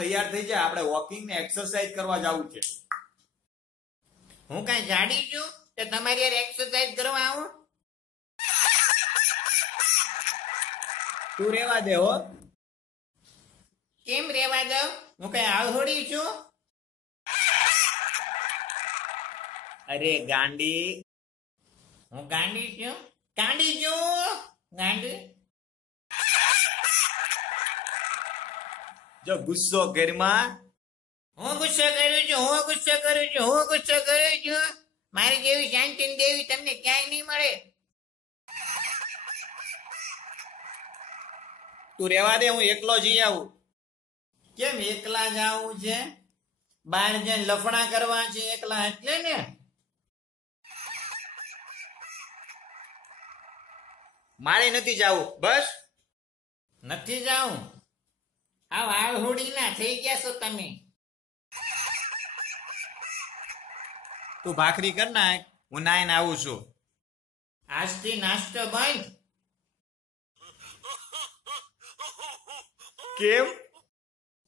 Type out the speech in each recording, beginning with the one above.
તૈયાર થઈ જાય, આપણે વોકિંગ ને એક્સરસાઇઝ કરવા જવું છે. હું કઈ જાડી છું તો તમારી યાર એક્સરસાઇઝ કરવા આવું? તું રેવા દે હો. કેમ રેવા દઉં? હું કઈ આવહોડી છું? અરે ગાંડી, હું ગાંડી છું? ગાંડી છું? ગાંડી? જો ગુસ્સો ઘરમાં. હું ગુસ્સો કરું છું, હું ગુસ્સો કરું છું, હું ગુસ્સો કરું છું. મારી જેવી શાંતિ દેવી તમને ક્યાંય નહીં મળે. તું રેવા દે, હું એકલો જઈ આવું. કેમ એકલા જાવું છે? બાર જઈને લફડા કરવા છે એકલા એટલે ને? મારે નથી જાવું, બસ. નથી જાવું? આ વાળહોડી ના થઈ ગયા છો તમે. તું ભાખરી કર નાખ, હું નાઈને આવું છું. આજથી નાસ્તો બંધ. કેમ?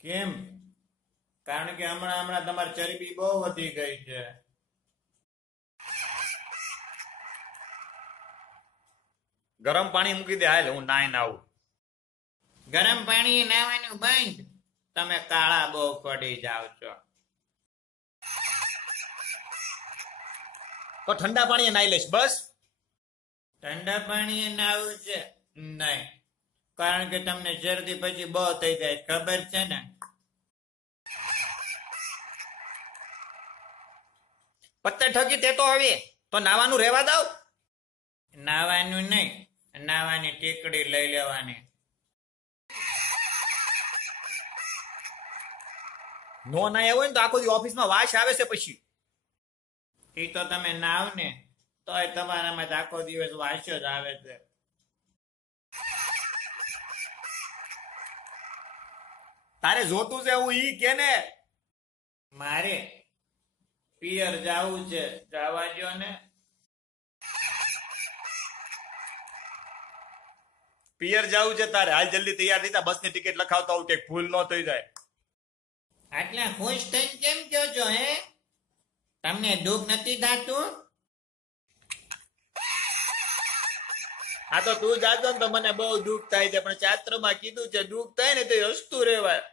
કેમ? કારણ કે હમણાં તમારી ચરબી બહુ વધી ગઈ છે. ગરમ પાણી મૂકી દે, હાલ હું નાઈને આવું. ગરમ પાણી નાવાનું બંધ. તમે કાળા બહુ પડી જાવ છો. તો ઠંડા પાણી નાઈ લઈશ, બસ. ઠંડા પાણી નાવું છે? નહીં, કારણ કે તમને શરદી પછી બહુ થઈ જાય, ખબર છે ને? પત્તે ઠગી તે તો હવે તો નાવાનું રહેવા દઉં. નાવાનું નહીં, નાવાની ટીકડી લઈ લેવાની. નો નાય હોય ને તો આખો દી ઓફિસમાં વાસ આવે છે પછી. એ તો તમે નાવ ને તોય તમારામાં આખો દિવસ વાસ્યો જ આવે છે. તારે જોતું છે હું ઈ કે ને? મારે પિયર જાવું છે, જવા દો ને. પિયર જાવું છે તારે? હાલ જલ્દી તૈયાર થઈ જા, બસની ટિકિટ લખાવતા આવું, કે ભૂલ ન થઈ જાય. આટલા ખુશ થઈને કેમ કહો છો હે? તમને દુઃખ નથી થતું? આ તો તું જાતો ને તો મને બહુ દુઃખ થાય છે, પણ શાસ્ત્રમાં કીધું છે દુઃખ થાય ને તો હસતું રહેવાય.